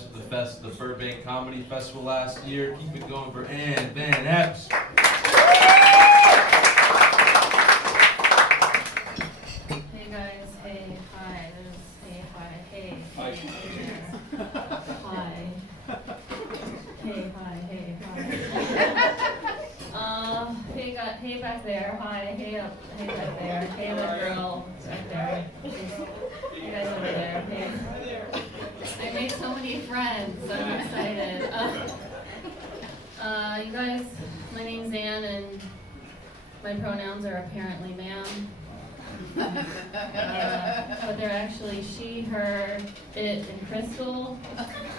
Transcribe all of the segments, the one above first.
the Burbank Comedy Festival last year. Keep it going for Ann Van Epps. Hey guys, hey, hi, hey, hi, hey. Hi. Hi. Hey, hi, hey, hi. Hey back there, hi, hey up, hey back there, hey little girl, right there. You guys over there, hey. I made so many friends, I'm excited. You guys, my name's Ann and my pronouns are apparently ma'am. But they're actually she, her, it, and crystal.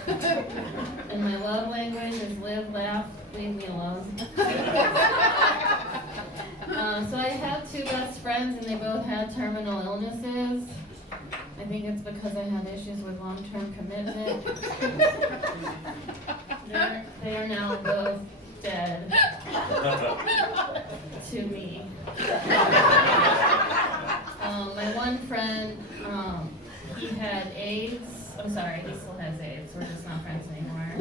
And my love language is live, laugh, leave me alone. So I have two best friends and they both had terminal illnesses. I think it's because I had issues with long-term commitment. They are now both dead to me. My one friend, he had AIDS. I'm sorry, he still has AIDS. We're just not friends anymore.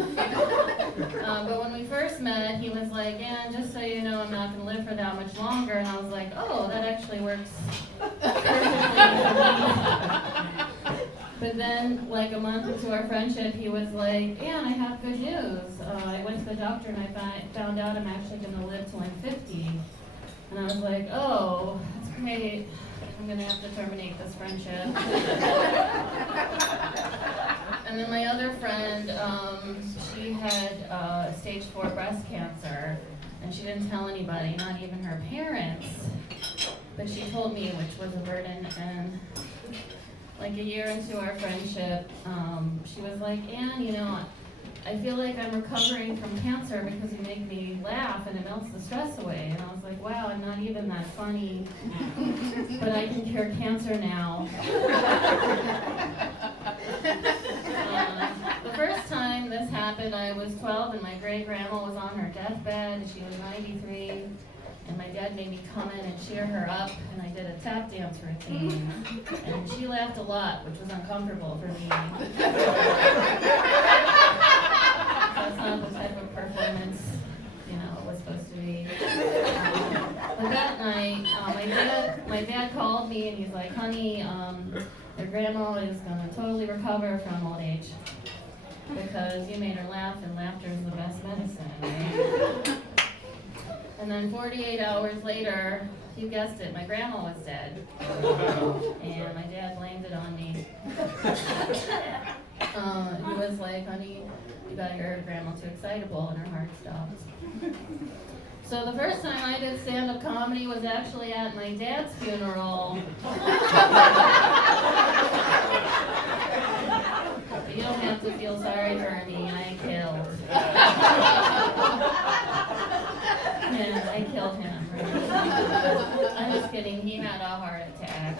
But when we first met, he was like, "Yeah, just so you know, I'm not going to live for that much longer." And I was like, "Oh, that actually works perfectly for me." But then, like a month into our friendship, he was like, "Ann, I have good news. I went to the doctor and I found out I'm actually going to live till I'm 50. And I was like, "Oh, that's great. I'm going to have to terminate this friendship." And then my other friend, she had stage 4 breast cancer, and she didn't tell anybody, not even her parents. But she told me, which was a burden. And like a year into our friendship, she was like, "Ann, you know, I feel like I'm recovering from cancer because you make me laugh and it melts the stress away." And I was like, "Wow, I'm not even that funny, but I can cure cancer now." The first time this happened, I was 12 and my great grandma was on her deathbed. She was 93. And my dad made me come in and cheer her up, and I did a tap dance routine. And she laughed a lot, which was uncomfortable for me. That's not the type of performance, you know, it was supposed to be. But that night, my dad called me and he's like, "Honey, your grandma is gonna totally recover from old age because you made her laugh, and laughter is the best medicine, right?" And then 48 hours later, you guessed it, my grandma was dead. And my dad blamed it on me. He was like, "Honey, you got your grandma too excitable," and her heart stopped. So the first time I did stand-up comedy was actually at my dad's funeral. But you don't have to feel sorry for me, I killed. Yeah, I killed him. Right? I'm just kidding, he had a heart attack.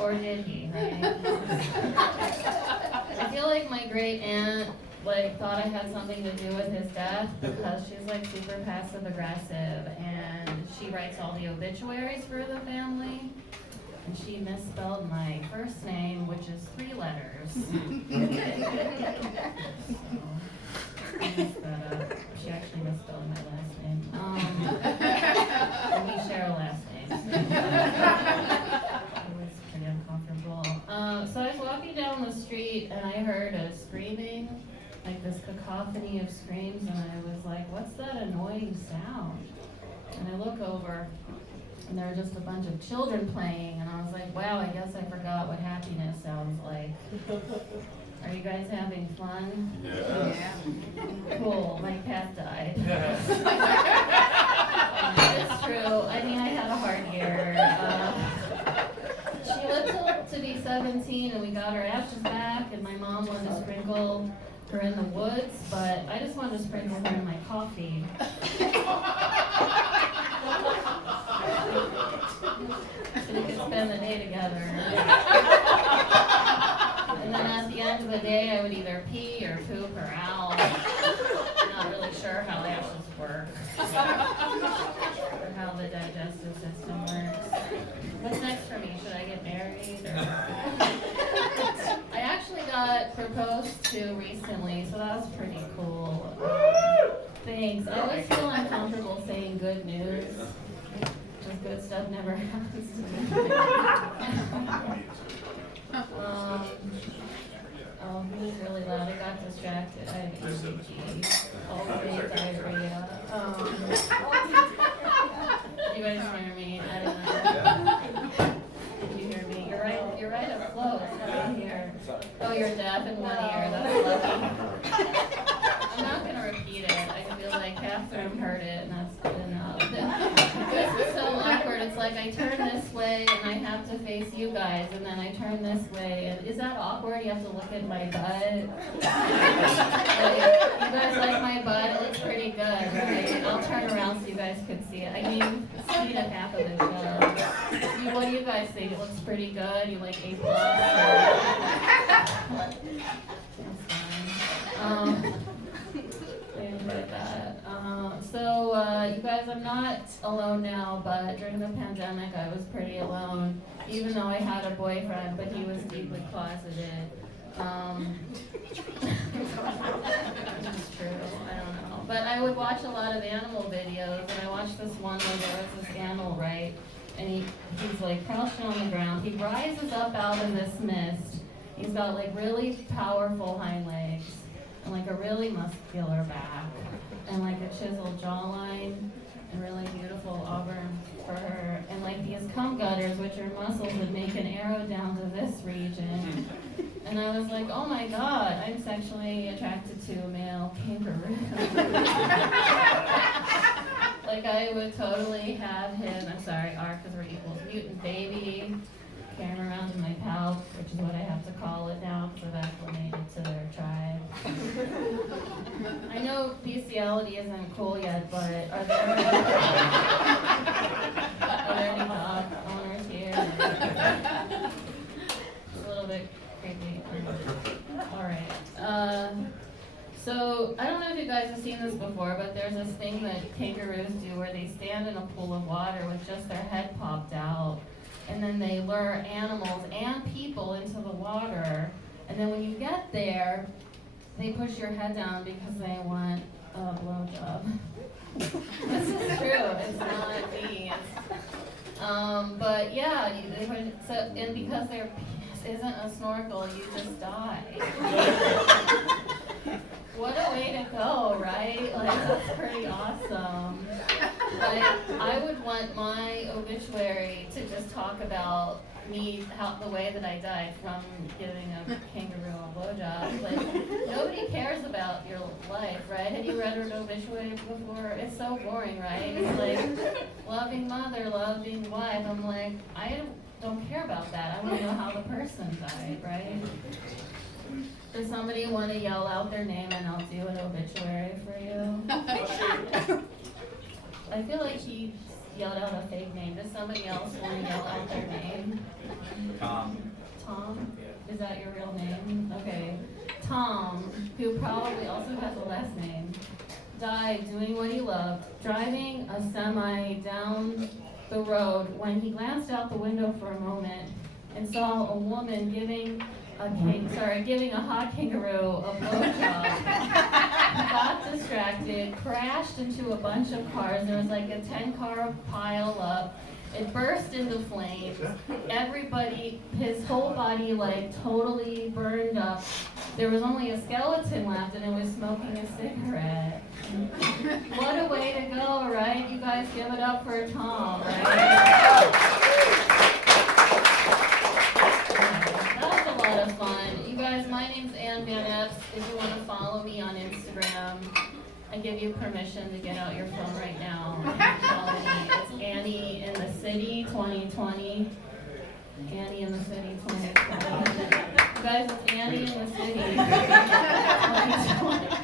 Or did he, right? I feel like my great aunt thought I had something to do with his death because she's like super passive aggressive and she writes all the obituaries for the family. And she misspelled my first name, which is 3 letters. I messed that up. She actually misspelled my last name. And we share a last name. It was pretty uncomfortable. So I was walking down the street and I heard a screaming, like this cacophony of screams, and I was like, "What's that annoying sound?" And I look over and there were just a bunch of children playing, and I was like, "Wow, I guess I forgot what happiness sounds like." Are you guys having fun? Yeah. Cool, my cat died. It's true. I mean, I had a hard year. She lived to be 17, and we got her ashes back, and my mom wanted to sprinkle her in the woods, but I just wanted to sprinkle her in my coffee. So we could spend the day together. And then at the end of the day, I would either pee or poop or owl. I'm not really sure how ashes work or how the digestive system works. What's next for me? Should I get married? Or... I actually got proposed too recently, so that was pretty cool. Thanks. I always feel uncomfortable saying good news. Just good stuff never happens to me. Oh, he was really loud. I got distracted. I had ADD. Always diarrhea. You guys hear me? I don't know. Did you hear me? You're right up close. Right here. Oh, you're deaf in one ear. That's lucky. I'm not gonna repeat it. I feel like half the room heard it, and that's good enough. This is so awkward. It's like I turn this way, and I have to face you guys, and then I turn this way. And is that awkward? You have to look at my butt. Like, you guys like my butt? It looks pretty good, right? I'll turn around so you guys can see it. I mean, see the half of it show. What do you guys think? It looks pretty good. You like A+? That's fine. I enjoyed that. You guys, I'm not alone now, but during the pandemic, I was pretty alone, even though I had a boyfriend, but he was deeply closeted. It's true, I don't know. But I would watch a lot of animal videos, and I watched this one where there was this animal, right? And he's like crouched on the ground. He rises up out of this mist. He's got like really powerful hind legs and like a really muscular back and like a chiseled jawline and really beautiful auburn fur and like these cum gutters, which are muscles that make an arrow down to this region. And I was like, oh my God, I'm sexually attracted to a male kangaroo. Like I would totally have him, I'm sorry, R because we're equals, mutant baby, carrying around in my pouch, which is what I have to call it now because I've acclimated to their tribe. I know bestiality isn't cool yet, but are there any dog owners here? It's a little bit creepy. All right. So, I don't know if you guys have seen this before, but there's this thing that kangaroos do where they stand in a pool of water with just their head popped out, and then they lure animals and people into the water, and then when you get there, they push your head down because they want a blowjob. This is true, it's not me. But yeah, and because their penis isn't a snorkel, you just die. What a way to go, right? Like, that's pretty awesome. Like, I would want my obituary to just talk about me, the way that I died from giving a kangaroo a blowjob. Like, nobody cares about your life, right? Have you read an obituary before? It's so boring, right? It's like, loving mother, loving wife. I'm like, I don't care about that. I want to know how the person died, right? Does somebody want to yell out their name and I'll do an obituary for you? I feel like he yelled out a fake name. Does somebody else want to yell out their name? Tom. Tom? Is that your real name? Okay. Tom, who probably also has a last name, died doing what he loved, driving a semi down the road when he glanced out the window for a moment and saw a woman giving a hot kangaroo a blowjob. Got distracted, crashed into a bunch of cars. There was like a 10-car pile up. It burst into flames. Everybody, his whole body like totally burned up. There was only a skeleton left and it was smoking a cigarette. What a way to go, right? You guys give it up for Tom, right? Of fun. You guys, my name's Ann Van Epps. If you want to follow me on Instagram, I give you permission to get out your phone right now and follow me. It's Annie in the City 2020. Annie in the City 2020. You guys, it's Annie in the City 2020.